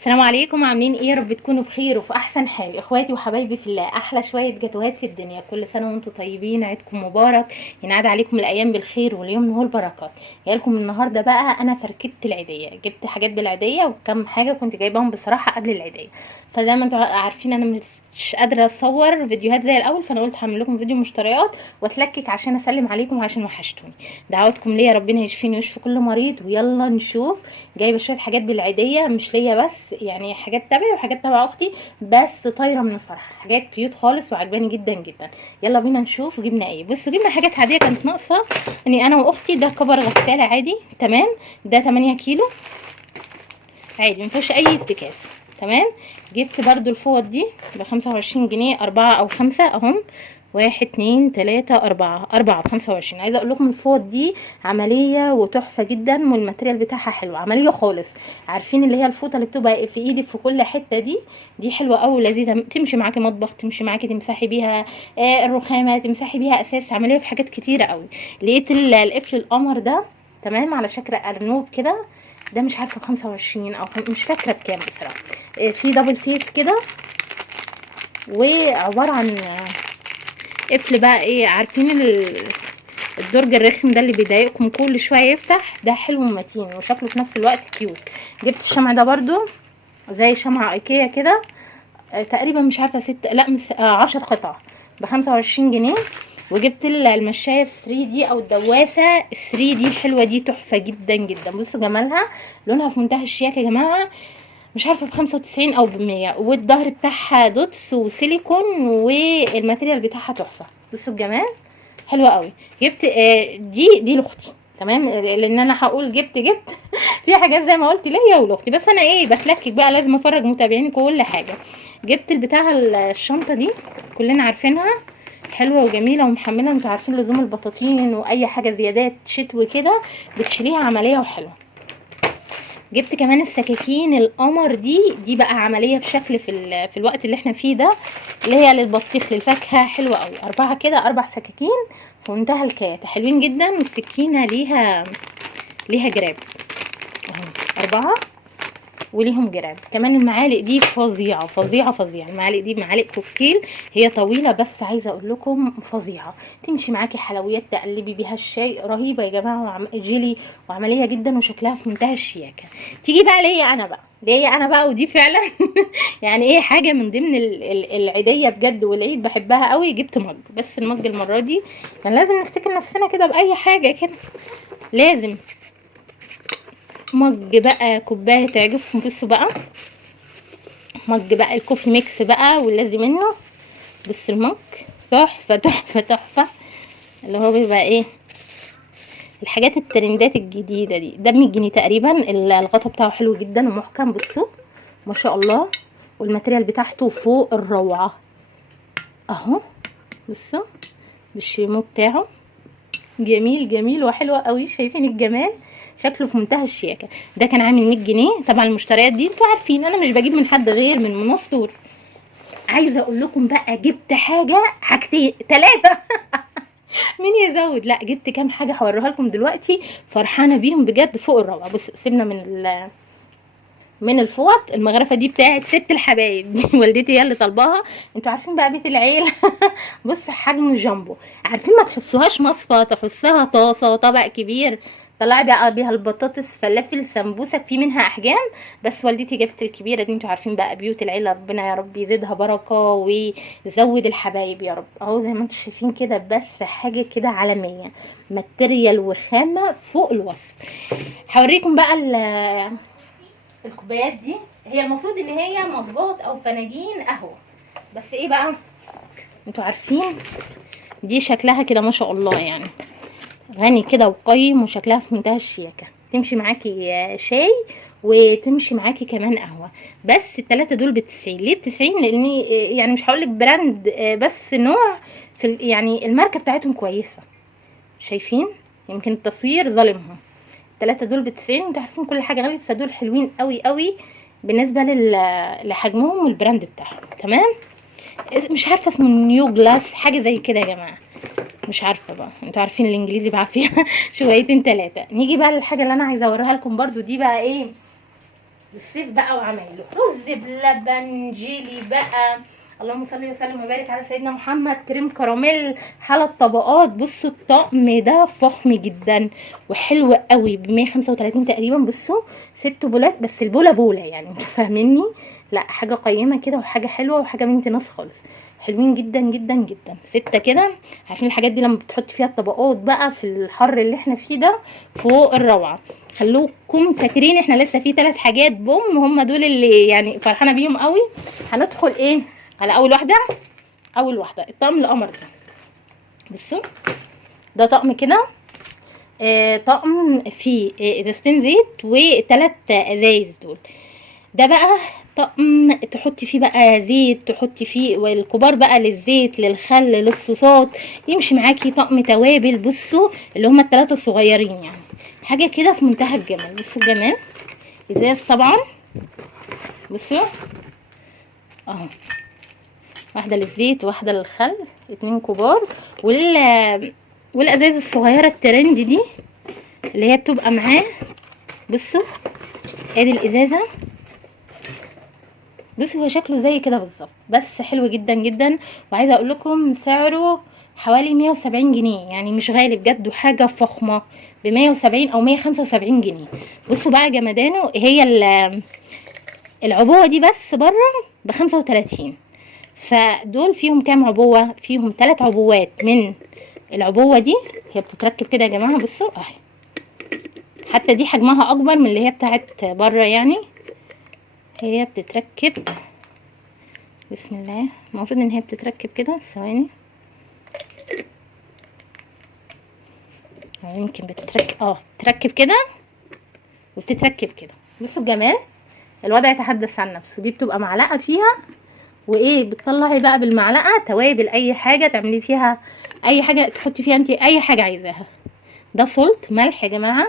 السلام عليكم، عاملين ايه؟ يا رب تكونوا بخير وفي احسن حال. اخواتي وحبايبي في الله، احلى شويه جاتوهات في الدنيا. كل سنه وانتم طيبين، عيدكم مبارك، ينعاد عليكم الايام بالخير واليمن والبركات. جايلكم النهارده بقى انا فركبت العيديه، جبت حاجات بالعيديه وكم حاجه كنت جايباهم بصراحه قبل العيديه. فزي ما انتم عارفين انا مش قادره اصور فيديوهات زي الاول، فانا قلت هعمل لكم فيديو مشتريات واتلكك عشان اسلم عليكم وعشان وحشتوني. دعواتكم ليا، ربنا يشفيني ويشفي كل مريض. ويلا نشوف. جايبه شويه حاجات بالعيديه مش ليا بس، يعني حاجات تبعي وحاجات تبع اختي، بس طايره من الفرح. حاجات كيوت خالص وعجباني جدا جدا. يلا بينا نشوف جبنا ايه. بصوا جبنا حاجات عاديه كانت ناقصه، اني انا واختي. ده كفر غساله عادي تمام، ده 8 كيلو عادي مفيهوش اي افتكاسه تمام. جبت برضو الفوط دي ب25 جنيه، 4 أو 5 اهم. 1 2 3 4 ب25. عايزه اقول لكم الفوط دي عمليه وتحفه جدا، والماتريال بتاعها حلو، عمليه خالص. عارفين اللي هي الفوطه اللي بتبقى في ايدك في كل حته دي حلوه قوي ولذيذه، تمشي معاكي مطبخ، تمشي معاكي تمسحي بيها الرخامه، تمسحي بيها اساس. عمليه في حاجات كتيره قوي. لقيت القفل القمر ده تمام على شكل ارنوب كده. ده مش عارفه ب25 او مش فاكره بكام بصراحه. في دبل فيس كده، وعباره عن قفل بقى ايه، عارفين الدرج الرخم ده اللي بيضايقكم كل شويه يفتح؟ ده حلو ومتين وشكله في نفس الوقت كيوت. جبت الشمع ده برضو زي شمع ايكيا كده، تقريبا مش عارفه 6 لا 10 قطع ب25 جنيه. وجبت المشايه 3 دي او الدواسه 3 دي حلوه، دي تحفه جدا جدا. بصوا جمالها، لونها في منتهى الشياكه يا جماعه. مش عارفه ب95 او ب100، والظهر بتاعها دوتس وسيليكون، والماتيريال بتاعها تحفه. بصوا الجمال، حلوه قوي. جبت دي لاختي تمام، لان انا هقول جبت في حاجات زي ما قلت ليا ولاختي، بس انا ايه بتلكك بقى، لازم افرج متابعيني كل حاجه. جبت البتاع الشنطه دي كلنا عارفينها، حلوه وجميله ومحمله. انتوا عارفين لزوم البطاطين واي حاجه زيادات شتوي كده بتشيليها عمليه وحلوه. جبت كمان السكاكين القمر دي بقى عمليه بشكل في الوقت اللي احنا فيه ده، اللي هي للبطيخ للفاكهه، حلوه قوي. 4 كده، 4 سكاكين في منتهى الكات، حلوين جدا. والسكينه ليها جراب اهو، 4 وليهم جراب كمان. المعالق دي فظيعه فظيعه فظيعه. المعالق دي معالق كوكتيل، هي طويله بس عايزه اقول لكم فظيعه. تمشي معاكي حلويات، تقلبي بيها الشاي، رهيبه يا جماعه. جيلي وعمليه جدا وشكلها في منتهى الشياكه. تيجي بقى ليا انا بقى ودي فعلا يعني ايه حاجه من ضمن العيديه بجد والعيد بحبها قوي. جبت مج، بس المج المره دي كان لازم نفتكر نفسنا كده باي حاجه كده، لازم مج بقى كوبايه تعجبكم. بصوا بقى، مج بقى الكوفي ميكس بقى واللازم منه. بص المج تحفه تحفه تحفه، اللي هو بيبقى ايه الحاجات الترندات الجديده دي. ده ب100 جنيه تقريبا. الغطا بتاعه حلو جدا ومحكم، بصوا ما شاء الله. والماتريال بتاعته فوق الروعه اهو. بصوا بالشيمو بتاعه، جميل جميل وحلو قوي. شايفين الجمال؟ شكله في منتهى الشياكه. ده كان عامل 100 جنيه. طبعا المشتريات دي انتوا عارفين انا مش بجيب من حد غير من منصور. عايزه اقول لكم بقى جبت حاجتين 3 مين يزود؟ لا جبت كام حاجه هوريها لكم دلوقتي، فرحانه بيهم بجد فوق الروعه. بص سيبنا من الفوط. المغرفه دي بتاعت ست الحبايب دي والدتي هي اللي طالباها. انتوا عارفين بقى بيت العيله بص حجم جامبو. عارفين ما تحسوهاش مصفى، تحسها طاسه طبق كبير. طلعي بقى بيها البطاطس، فلافل، سمبوسك، في منها احجام. بس والدتي جابت الكبيره دي. انتوا عارفين بقى بيوت العيله ربنا يا رب يزيدها بركه ويزود الحبايب يا رب. اهو زي ما انتوا شايفين كده، بس حاجه كده عالميه، ماتيريال وخامه فوق الوصف. هوريكم بقى الكوبايات دي. هي المفروض ان هي مجات او فناجين قهوه، بس ايه بقى انتوا عارفين دي شكلها كده ما شاء الله، يعني غني كده وقيم وشكلها في منتهى الشياكه. تمشي معاكي شاي وتمشي معاكي كمان قهوه. بس ال3 دول ب90. ليه ب90؟ لاني يعني مش هقولك براند، بس نوع يعني الماركه بتاعتهم كويسه. شايفين؟ يمكن التصوير ظالمهم. 3 دول ب90. انتوا عارفين كل حاجه غليت، فدول حلوين قوي قوي بالنسبه لحجمهم والبراند بتاعهم تمام. مش عارفه اسمه نيو جلاس حاجه زي كده يا جماعه، مش عارفه بقى، انتوا عارفين الانجليزي بعافيه شويتين 3. نيجي بقى للحاجه اللي انا عايزه اوريها لكم برضو. دي بقى ايه، الصيف بقى وعمايله، رز بلبن، جيلي بقى، اللهم صل وسلم وبارك على سيدنا محمد، كريم كراميل، حلى طبقات. بصوا الطقم ده فخم جدا وحلو قوي ب 135 تقريبا. بصوا 6 بولات بس، البوله بوله يعني انتوا فاهميني. لا حاجه قيمه كده وحاجه حلوه وحاجه بنت ناس خالص، حلوين جدا جدا جدا. 6 كده، عشان الحاجات دي لما بتحط فيها الطبقات بقى في الحر اللي احنا فيه ده فوق الروعه. خلوكم فاكرين احنا لسه في 3 حاجات بوم، هم دول اللي يعني فرحانه بيهم قوي. هندخل ايه على اول واحده. اول واحده الطقم القمر ده. بصوا ده طقم كده، طقم فيه ازازتين زيت و3 ازايز دول. ده بقى طقم تحطي فيه بقى زيت، تحطي فيه والكبار بقى للزيت للخل للصوصات، يمشي معاكي طقم توابل. بصوا اللي هما ال3 الصغيرين يعني، حاجه كده في منتهى الجمال. بصوا الجمال، ازاز طبعا. بصوا اهو، واحده للزيت وواحده للخل، 2 كبار. والازاز الصغيره الترند دي اللي هي بتبقى معاه. بصوا ادي الازازه. بصوا هو شكله زي كده بالظبط، بس حلو جدا جدا. وعايزه اقول لكم سعره حوالي 170 جنيه، يعني مش غالي بجد، وحاجه فخمه ب 170 او 175 جنيه. بصوا بقى جمدانه، هي العبوه دي بس بره ب 35. فدول فيهم كام عبوه؟ فيهم 3 عبوات من العبوه دي. هي بتتركب كده يا جماعه، بصوا اهي، حتى دي حجمها اكبر من اللي هي بتاعت بره يعني. هي بتتركب بسم الله، المفروض ان هي بتتركب كده. ثواني، يمكن بتتركب بتتركب كده وبتتركب كده. بصوا الجمال، الوضع يتحدث عن نفسه. دي بتبقى معلقه فيها، وايه بتطلعي بقى بالمعلقه توابل، اي حاجه تعملي فيها، اي حاجه تحطي فيها انت اي حاجه عايزاها. ده سلط ملح يا جماعه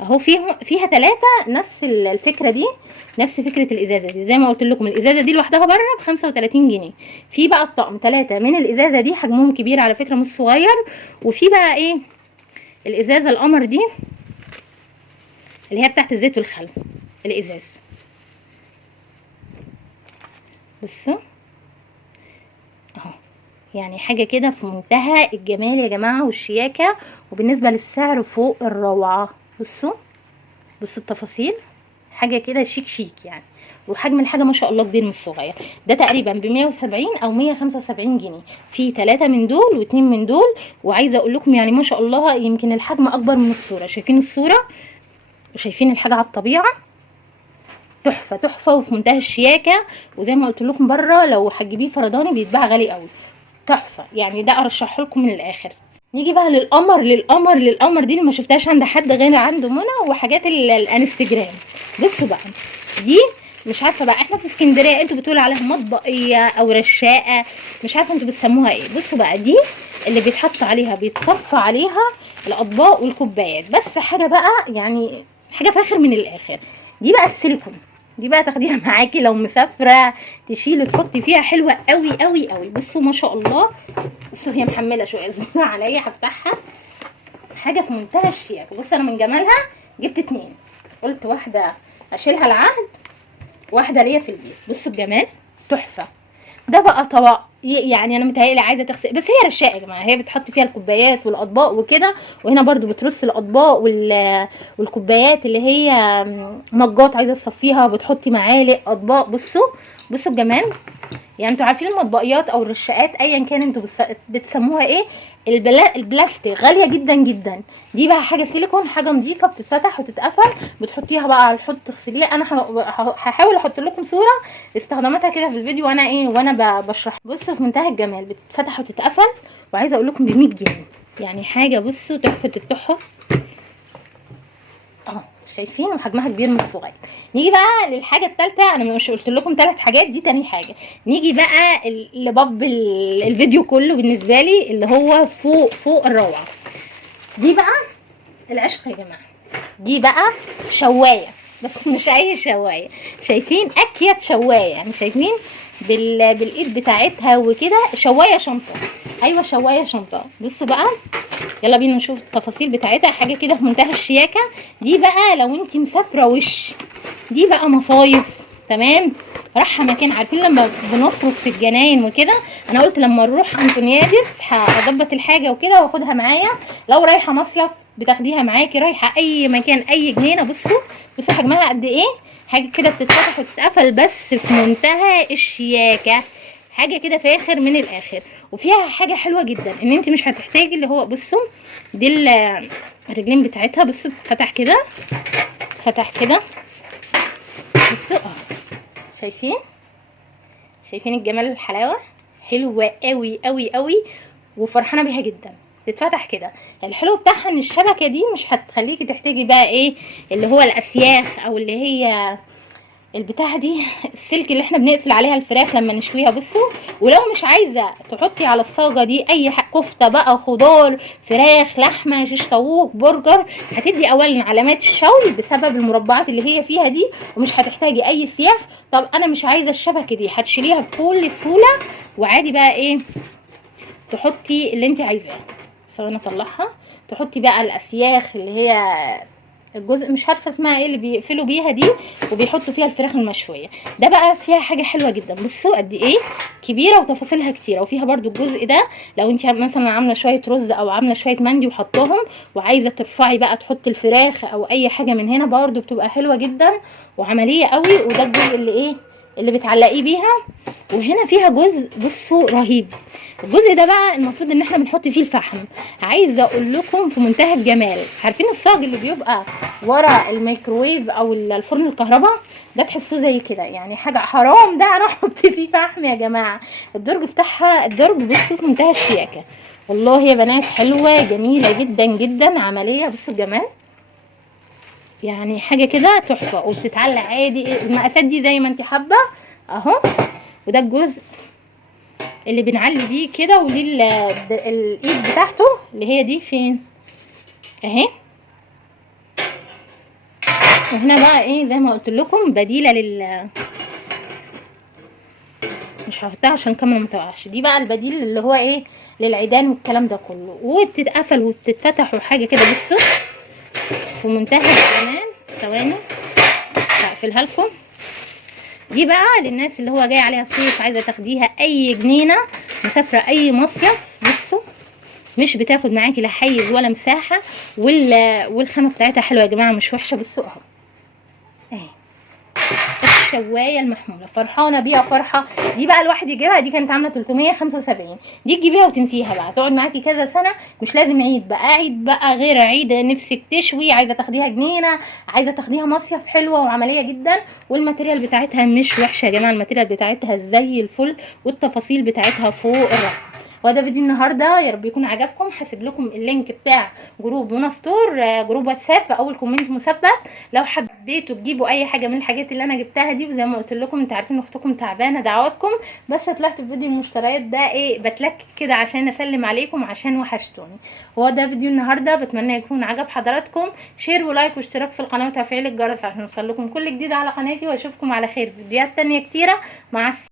اهو. فيها 3 نفس الفكره دي، نفس فكره الازازه دي. زي ما قلت لكم الازازه دي لوحدها بره ب 35 جنيه. في بقى الطقم 3 من الازازه دي، حجمهم كبير على فكره مش صغير. وفي بقى ايه الازازه القمر دي اللي هي بتاعت الزيت والخل، الازاز. بصوا اهو، يعني حاجه كده في منتهى الجمال يا جماعه والشياكه، وبالنسبه للسعر فوق الروعه. بصوا التفاصيل، حاجه كده شيك شيك يعني. وحجم الحاجه ما شاء الله كبير مش صغير. ده تقريبا ب 170 او 175 جنيه. في 3 من دول و2 من دول. وعايزه اقول لكم يعني ما شاء الله يمكن الحجم اكبر من الصوره. شايفين الصوره وشايفين الحاجه على الطبيعه، تحفه تحفه وفي منتهى الشياكه. وزي ما قلت لكم بره لو هتجيبيه فرداني بيتباع غالي قوي، تحفه يعني. ده ارشحه لكم من الاخر. نيجي بقى للقمر دي اللي ما شفتهاش عند حد غير عند منى وحاجات الانستجرام. بصوا بقى دي، مش عارفه بقى احنا في اسكندريه انتوا بتقولوا عليها مطبقيه او رشاقه، مش عارفه انتوا بتسموها ايه. بصوا بقى دي اللي بيتحط عليها، بيتصفى عليها الاطباق والكوبايات. بس حاجه بقى يعني حاجه فاخر من الاخر. دي بقى السيليكون، دي بقى تاخديها معاكي لو مسافره، تشيلي تحطي فيها، حلوه قوي قوي قوي. بصوا ما شاء الله. بصوا هي محمله شويه، اصبروا عليا هفتحها. حاجه في منتهى الشياكه. بصوا انا من جمالها جبت 2، قلت واحده اشيلها العهد، واحده ليا في البيت. بصوا الجمال، تحفه. ده بقى طبق يعني انا متهيألي عايزه تغسل، بس هي رشاقه يا جماعه. هي بتحط فيها الكوبايات والاطباق وكده، وهنا برضو بترص الاطباق والكوبايات اللي هي مجات عايزه تصفيها، بتحطي معالق اطباق. بصوا الجمال. يعني انتوا عارفين المطبقيات او الرشاقات ايا كان انتوا بتسموها ايه، البلاستيك غاليه جدا جدا. دي بقى حاجه سيليكون، حاجه نظيفه بتتفتح وتتقفل، بتحطيها بقى على الحوض تغسليها. انا هحاول احط لكم صوره استخداماتها كده في الفيديو وانا بشرح. بصوا في منتهى الجمال، بتتفتح وتتقفل. وعايزه اقول لكم ب 100 جنيه يعني حاجه. بصوا تحفه التحف اهو، شايفين وحجمها كبير مش صغير. نيجي بقى للحاجه الثالثه. انا مش قلت لكم 3 حاجات، دي تاني حاجه. نيجي بقى لباب الفيديو كله بالنسبه لي، اللي هو فوق الروعه. دي بقى العشق يا جماعه. دي بقى شوايه، بس مش اي شوايه. شايفين اكيد شوايه يعني، شايفين بالايد بتاعتها وكده. شوايه شنطه، ايوه شوايه شنطه. بصوا بقى، يلا بينا نشوف التفاصيل بتاعتها. حاجه كده في منتهى الشياكه. دي بقى لو انت مسافره وش، دي بقى مصايف، تمام، رايحه مكان. عارفين لما بنخرج في الجناين وكده، انا قلت لما نروح انطونيادس هظبط الحاجه وكده واخدها معايا. لو رايحه مصيف بتاخديها معاكي، رايحه اي مكان اي جنينه. بصوا حجمها قد ايه. حاجه كده بتتفتح وتتقفل، بس في منتهى الشياكه. حاجه كده فاخر من الاخر. وفيها حاجه حلوه جدا ان انت مش هتحتاجي اللي هو، بصوا دي الرجلين بتاعتها. بصوا فتح كده، فتح كده. بصوا شايفين الجمال والحلاوه. حلوه قوي قوي قوي، وفرحانه بيها جدا. تتفتح كده. الحلو بتاعها ان الشبكه دي مش هتخليكي تحتاجي بقى ايه اللي هو الاسياخ، او اللي هي البتاعه دي السلك اللي احنا بنقفل عليها الفراخ لما نشويها. بصوا، ولو مش عايزه تحطي على الصاجه دي اي كفته بقى، خضار، فراخ، لحمه، شيش طاووق، برجر، هتدي اولا علامات الشوي بسبب المربعات اللي هي فيها دي، ومش هتحتاجي اي سياخ. طب انا مش عايزه الشبكه دي، هتشيليها بكل سهوله، وعادي بقى ايه تحطي اللي انت عايزاه. ثواني اطلعها. تحطي بقى الاسياخ اللي هي الجزء مش عارفه اسمها ايه اللي بيقفلوا بيها دي، وبيحطوا فيها الفراخ المشويه. ده بقى فيها حاجه حلوه جدا. بصوا قد ايه كبيره وتفاصيلها كتيره. وفيها برده الجزء ده لو انت مثلا عامله شويه رز او عامله شويه مندي وحطاهم، وعايزه ترفعي بقى تحطي الفراخ او اي حاجه من هنا، برده بتبقى حلوه جدا وعمليه قوي. وده الجزء اللي ايه اللي بتعلقيه بيها. وهنا فيها جزء بصوا رهيب. الجزء ده بقى المفروض ان احنا بنحط فيه الفحم. عايزه اقول لكم في منتهى الجمال. عارفين الصاج اللي بيبقى ورا الميكروويف او الفرن الكهرباء ده، تحسوه زي كده يعني. حاجه حرام ده انا احط فيه فحم يا جماعه. الدرج بتاعها، الدرج بصوا في منتهى الشياكه والله يا بنات. حلوه جميله جدا جدا، عمليه. بصوا الجمال، يعني حاجه كده تحفه. وبتتعلق عادي المقاسات دي زي ما انت حابه اهو. وده الجزء اللي بنعلي بيه كده، وليه الايد بتاعته اللي هي دي فين اهي. وهنا بقى ايه زي ما قلت لكم بديله مش هحطها عشان كمان ما تقعش. دي بقى البديل اللي هو ايه للعيدان والكلام ده كله. وبتتقفل وبتتفتح وحاجه كده. بصوا في منتهى الجمال. ثواني هقفلها لكم. دي بقى للناس اللي هو جاي عليها صيف، عايزه تاخديها اي جنينه، مسافره اي مصيف. بصوا مش بتاخد معاكي لا حيز ولا مساحه، والخامه بتاعتها حلوه يا جماعه، مش وحشه. بصوا اهو اهي الشوايه المحموله. فرحانه بيها فرحه. دي بقى الواحد يجيبها، دي كانت عامله 375. دي تجيبيها وتنسيها بقى، تقعد معاكي كذا سنه. مش لازم عيد بقى، عيد بقى غير عيد، نفسك تشوي، عايزه تاخديها جنينه، عايزه تاخديها مصيف، حلوه وعمليه جدا. والماتيريال بتاعتها مش وحشه يا جماعه، الماتيريال بتاعتها زي الفل، والتفاصيل بتاعتها فوق الرائع. وده فيديو النهارده، يا رب يكون عجبكم. هسيب لكم اللينك بتاع جروب منى ستور، جروب واتساب، في اول كومنت مثبت. لو حبيتوا تجيبوا اي حاجه من الحاجات اللي انا جبتها دي، وزي ما قلت لكم انتوا عارفين اختكم تعبانه، دعواتكم. بس طلعت في فيديو المشتريات ده ايه بتلكك كده عشان اسلم عليكم، عشان وحشتوني. هو ده فيديو النهارده، بتمنى يكون عجب حضراتكم. شير ولايك واشتراك في القناه وتفعيل الجرس عشان يوصل لكم كل جديد على قناتي. واشوفكم على خير في فيديوهات تانية كتيره. مع السلامه.